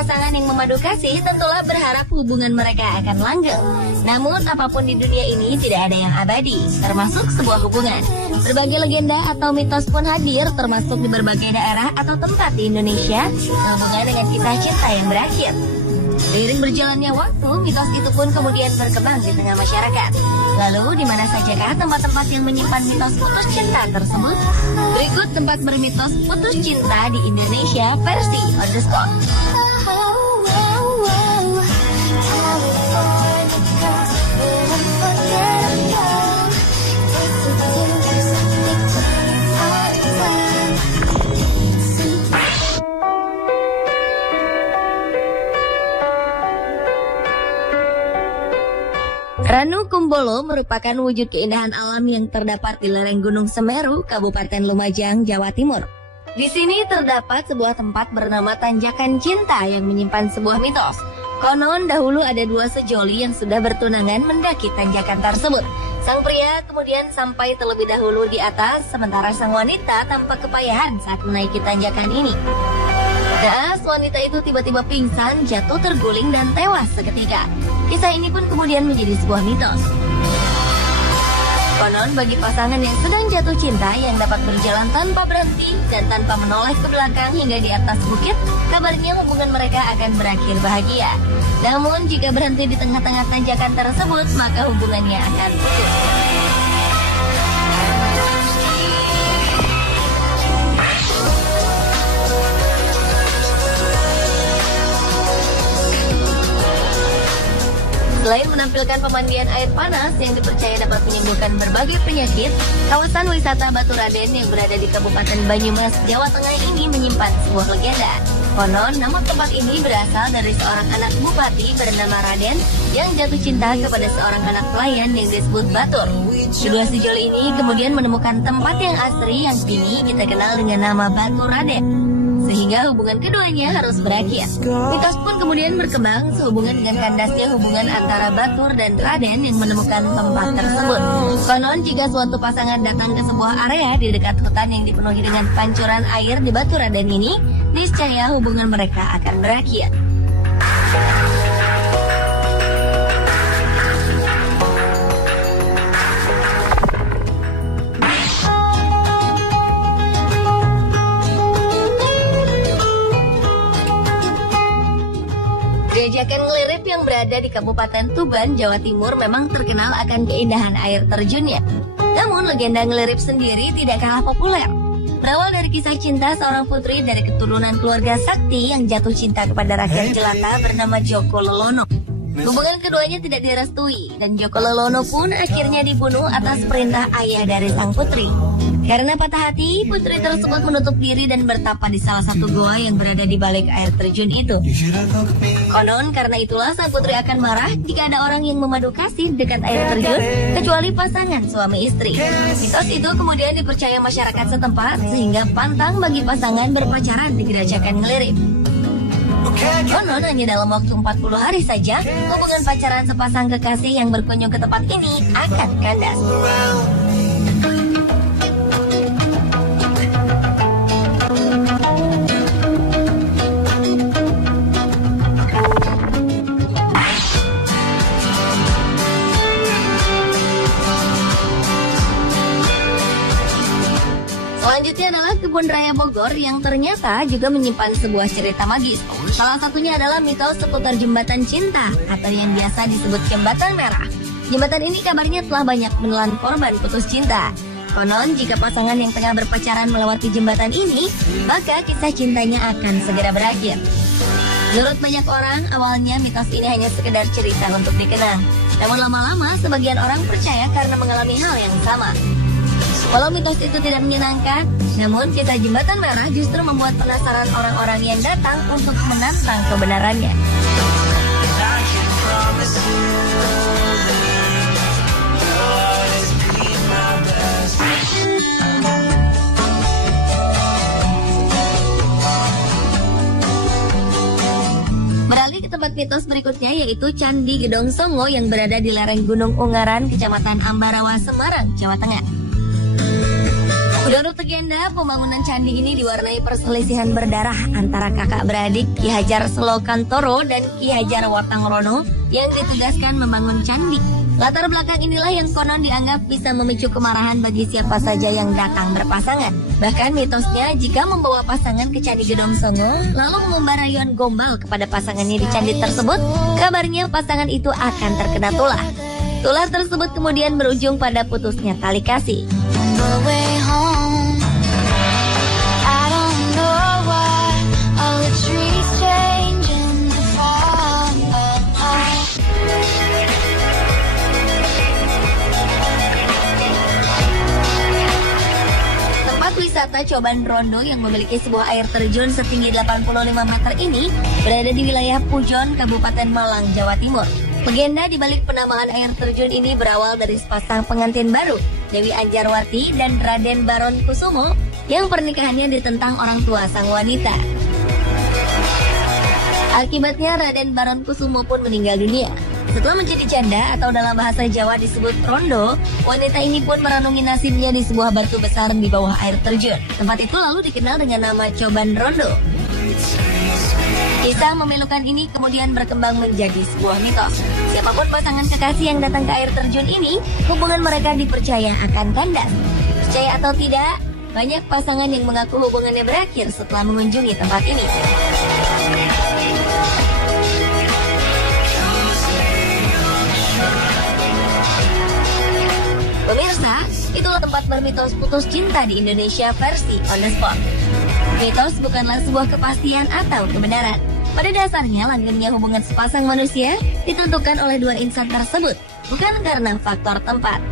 pasangan yang memadu kasih tentulah berharap hubungan mereka akan langgeng. Namun apapun di dunia ini tidak ada yang abadi, termasuk sebuah hubungan. Berbagai legenda atau mitos pun hadir, termasuk di berbagai daerah atau tempat di Indonesia sehubungan dengan kisah cinta yang berakhir. Seiring berjalannya waktu, mitos itu pun kemudian berkembang di tengah masyarakat. Lalu, di mana sajakah tempat-tempat yang menyimpan mitos putus cinta tersebut? Berikut tempat bermitos putus cinta di Indonesia versi On The Spot. Ranu Kumbolo merupakan wujud keindahan alam yang terdapat di lereng Gunung Semeru, Kabupaten Lumajang, Jawa Timur. Di sini terdapat sebuah tempat bernama Tanjakan Cinta yang menyimpan sebuah mitos. Konon dahulu ada dua sejoli yang sudah bertunangan mendaki tanjakan tersebut. Sang pria kemudian sampai terlebih dahulu di atas, sementara sang wanita tampak kepayahan saat menaiki tanjakan ini. Naas, wanita itu tiba-tiba pingsan, jatuh terguling dan tewas seketika. Kisah ini pun kemudian menjadi sebuah mitos. Konon bagi pasangan yang sedang jatuh cinta yang dapat berjalan tanpa berhenti dan tanpa menoleh ke belakang hingga di atas bukit, kabarnya hubungan mereka akan berakhir bahagia. Namun jika berhenti di tengah-tengah tanjakan tersebut, maka hubungannya akan putus. Selain menampilkan pemandian air panas yang dipercaya dapat menyembuhkan berbagai penyakit, kawasan wisata Batu Raden yang berada di Kabupaten Banyumas, Jawa Tengah ini menyimpan sebuah legenda. Konon, nama tempat ini berasal dari seorang anak bupati bernama Raden yang jatuh cinta kepada seorang anak pelayan yang disebut Batur. Kedua sejoli ini kemudian menemukan tempat yang asri yang kini kita kenal dengan nama Batu Raden, sehingga hubungan keduanya harus berakhir. Mitos pun kemudian berkembang sehubungan dengan kandasnya hubungan antara Batur dan Raden yang menemukan tempat tersebut. Konon jika suatu pasangan datang ke sebuah area di dekat hutan yang dipenuhi dengan pancuran air di Batu Raden ini, niscaya hubungan mereka akan berakhir. Tanjakan Ngelirip yang berada di Kabupaten Tuban, Jawa Timur memang terkenal akan keindahan air terjunnya. Namun legenda Ngelirip sendiri tidak kalah populer. Berawal dari kisah cinta seorang putri dari keturunan keluarga sakti yang jatuh cinta kepada rakyat jelata bernama Joko Lelono. Hubungan keduanya tidak direstui dan Joko Lelono pun akhirnya dibunuh atas perintah ayah dari sang putri. Karena patah hati, putri tersebut menutup diri dan bertapa di salah satu goa yang berada di balik air terjun itu. Konon karena itulah sang putri akan marah jika ada orang yang memadu kasih dekat air terjun, kecuali pasangan suami istri. Mitos itu kemudian dipercaya masyarakat setempat sehingga pantang bagi pasangan berpacaran di Tanjakan Ngelirip. Konon hanya dalam waktu 40 hari saja, hubungan pacaran sepasang kekasih yang berkunjung ke tempat ini akan kandas. Selanjutnya adalah Kebun Raya Bogor yang ternyata juga menyimpan sebuah cerita magis. Salah satunya adalah mitos seputar Jembatan Cinta atau yang biasa disebut Jembatan Merah. Jembatan ini kabarnya telah banyak menelan korban putus cinta. Konon jika pasangan yang tengah berpacaran melewati jembatan ini, maka kisah cintanya akan segera berakhir. Menurut banyak orang, awalnya mitos ini hanya sekedar cerita untuk dikenang. Namun lama-lama sebagian orang percaya karena mengalami hal yang sama. Walau mitos itu tidak menyenangkan, namun kisah Jembatan Merah justru membuat penasaran orang-orang yang datang untuk menantang kebenarannya. Beralih ke tempat mitos berikutnya yaitu Candi Gedong Songo yang berada di lereng Gunung Ungaran, Kecamatan Ambarawa, Semarang, Jawa Tengah. Menurut legenda, pembangunan candi ini diwarnai perselisihan berdarah antara kakak beradik Ki Hajar Selokantoro dan Ki Hajar Watangrono yang ditugaskan membangun candi. Latar belakang inilah yang konon dianggap bisa memicu kemarahan bagi siapa saja yang datang berpasangan. Bahkan mitosnya jika membawa pasangan ke Candi Gedong Songo, lalu mengumbar rayuan gombal kepada pasangannya di candi tersebut, kabarnya pasangan itu akan terkena tulah. Tulah tersebut kemudian berujung pada putusnya tali kasih. Wisata Coban Rondo yang memiliki sebuah air terjun setinggi 85 meter ini berada di wilayah Pujon, Kabupaten Malang, Jawa Timur. Legenda di balik penamaan air terjun ini berawal dari sepasang pengantin baru, Dewi Anjarwati dan Raden Baron Kusumo, yang pernikahannya ditentang orang tua sang wanita. Akibatnya Raden Baron Kusumo pun meninggal dunia. Setelah menjadi janda atau dalam bahasa Jawa disebut rondo, wanita ini pun merenungi nasibnya di sebuah batu besar di bawah air terjun. Tempat itu lalu dikenal dengan nama Coban Rondo. Kisah memilukan ini kemudian berkembang menjadi sebuah mitos. Siapapun pasangan kekasih yang datang ke air terjun ini, hubungan mereka dipercaya akan kandas. Percaya atau tidak, banyak pasangan yang mengaku hubungannya berakhir setelah mengunjungi tempat ini. Pemirsa, itulah tempat bermitos putus cinta di Indonesia versi On The Spot. Mitos bukanlah sebuah kepastian atau kebenaran. Pada dasarnya, langgengnya hubungan sepasang manusia ditentukan oleh dua insan tersebut, bukan karena faktor tempat.